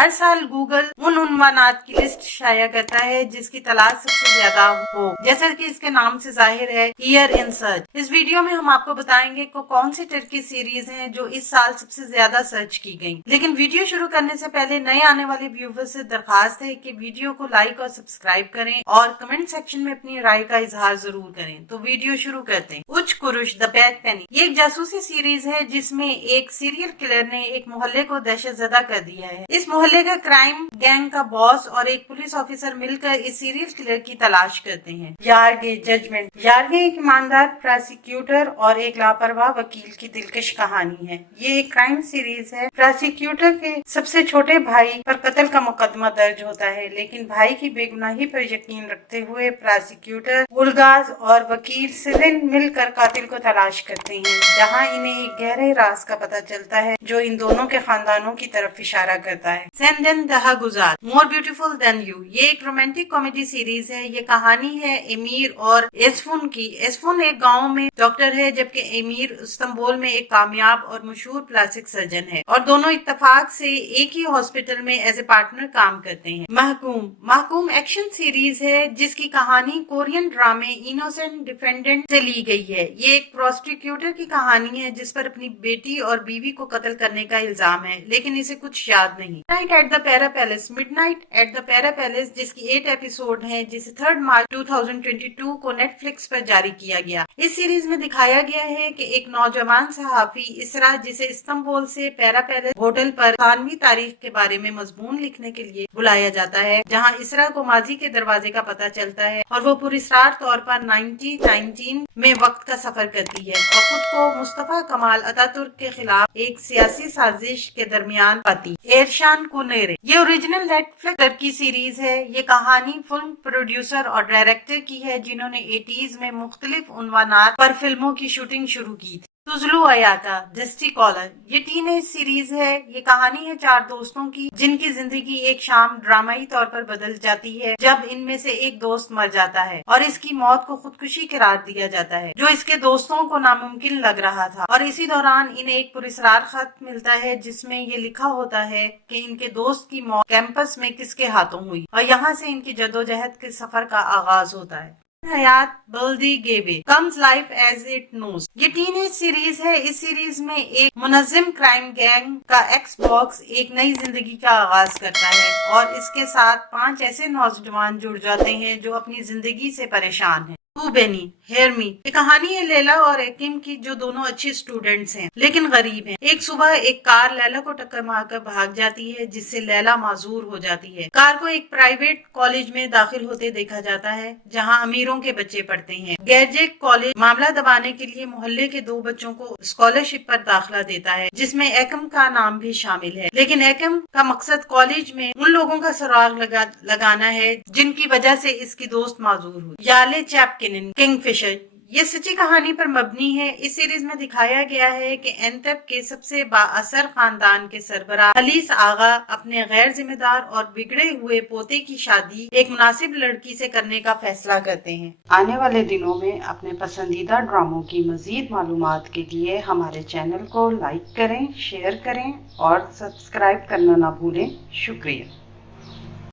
हर साल गूगल उन उन्वानात की लिस्ट शाया करता है जिसकी तलाश सबसे ज्यादा हो, जैसा कि इसके नाम से जाहिर है, हियर इन सर्च। इस वीडियो में हम आपको बताएंगे कि कौन सी टर्की सीरीज हैं जो इस साल सबसे ज्यादा सर्च की गई। लेकिन वीडियो शुरू करने से पहले नए आने वाले व्यूवर्स से दरखास्त है कि वीडियो को लाइक और सब्सक्राइब करें और कमेंट सेक्शन में अपनी राय का इजहार जरूर करें। तो वीडियो शुरू करते हैं। उच्च कुरुश द बैड पेनी ये एक जासूसी सीरीज है जिसमें एक सीरियल किलर ने एक मोहल्ले को दहशतजदा कर दिया है। इस मोहल्ले का क्राइम गैंग का बॉस और एक पुलिस ऑफिसर मिलकर इस सीरियल किलर की तलाश करते हैं। यार्गे जजमेंट। यार्गे एक ईमानदार प्रोसिक्यूटर और एक लापरवाह वकील की दिलकश कहानी है। ये एक क्राइम सीरीज है। प्रोसिक्यूटर के सबसे छोटे भाई पर कत्ल का मुकदमा दर्ज होता है, लेकिन भाई की बेगुनाही पर यकीन रखते हुए प्रोसिक्यूटर वुलगाज और वकील सिलिन मिलकर कातिल को तलाश करते हैं, जहां इन्हें एक गहरे राज का पता चलता है जो इन दोनों के खानदानों की तरफ इशारा करता है। सेंदन दहा गुजार मोर ब्यूटीफुल देन यू ये एक रोमांटिक कॉमेडी सीरीज है। ये कहानी है एमीर और एसफुन की। एसफुन एक गांव में डॉक्टर है, जबकि एमीर इस्तांबुल में एक कामयाब और मशहूर प्लास्टिक सर्जन है और दोनों इत्तेफाक से एक ही हॉस्पिटल में एज ए पार्टनर काम करते हैं। महकूम एक्शन सीरीज है जिसकी कहानी कोरियन ड्रामे इनोसेंट डिफेंडेंट से ली गई है। ये एक प्रोसिक्यूटर की कहानी है जिस पर अपनी बेटी और बीवी को कत्ल करने का इल्जाम है, लेकिन इसे कुछ याद नहीं। Midnight at the para palace. Midnight at the para palace जिसकी 8 एपिसोड हैं, जिसे 3 मार्च 2022 को नेटफ्लिक्स पर जारी किया गया। इस सीरीज में दिखाया गया है कि एक नौजवान सहाफी इसरा, जिसे इस्तांबुल से पैरा पैलेस होटल पर थानवी तारीख के बारे में मजमून लिखने के लिए बुलाया जाता है, जहां इसरा को माजी के दरवाजे का पता चलता है और वो पुरस्कार तौर पर 1919 में वक्त का सफर करती है और खुद को मुस्तफा कमाल अतातुर्क के खिलाफ एक सियासी साजिश के दरमियान पाती। एरशान कुनेरे ये ओरिजिनल नेटफ्लिक्स टर्की सीरीज है। ये कहानी फिल्म प्रोड्यूसर और डायरेक्टर की है जिन्होंने 80s में मुख्तलिफ उन्वानात पर फिल्मों की शूटिंग शुरू की थी। तुजलू अयाका जस्टी कॉलर ये टीनेज सीरीज है। ये कहानी है 4 दोस्तों की जिनकी जिंदगी एक शाम ड्रामाई तौर पर बदल जाती है जब इनमें से एक दोस्त मर जाता है और इसकी मौत को खुदकुशी करार दिया जाता है, जो इसके दोस्तों को नामुमकिन लग रहा था। और इसी दौरान इन्हें एक पुरस्कार खत मिलता है जिसमें ये लिखा होता है कि इनके दोस्त की मौत कैंपस में किसके हाथों हुई और यहाँ से इनकी जद्दोजहद के सफर का आगाज होता है। हयात बल्दी गेबे comes life as it knows ये टीनेज सीरीज है। इस सीरीज में एक मुनज़्ज़िम क्राइम गैंग का एक्स बॉक्स एक नई जिंदगी का आगाज करता है और इसके साथ 5 ऐसे नौजवान जुड़ जाते हैं जो अपनी जिंदगी से परेशान हैं। बेनी हेरमी ये कहानी है लैला और एकिम की, जो दोनों अच्छे स्टूडेंट्स हैं लेकिन गरीब हैं। एक सुबह एक कार लैला को टक्कर मारकर भाग जाती है, जिससे लैला माजूर हो जाती है। कार को एक प्राइवेट कॉलेज में दाखिल होते देखा जाता है जहां अमीरों के बच्चे पढ़ते हैं। गैजेक कॉलेज मामला दबाने के लिए मोहल्ले के 2 बच्चों को स्कॉलरशिप पर दाखिला देता है, जिसमें एकम का नाम भी शामिल है। लेकिन एकम का मकसद कॉलेज में उन लोगों का सुराग लगाना है जिनकी वजह से इसकी दोस्त माजूर हुई। याले चैपकिन किंगफिशर ये सच्ची कहानी पर मबनी है। इस सीरीज में दिखाया गया है कि एंतब के सबसे बाअसर खानदान के सरबराह खलीस आगा अपने गैर जिम्मेदार और बिगड़े हुए पोते की शादी एक मुनासिब लड़की से करने का फैसला करते हैं। आने वाले दिनों में अपने पसंदीदा ड्रामों की मजीद मालूमात के लिए हमारे चैनल को लाइक करें, शेयर करें और सब्सक्राइब करना ना भूलें। शुक्रिया।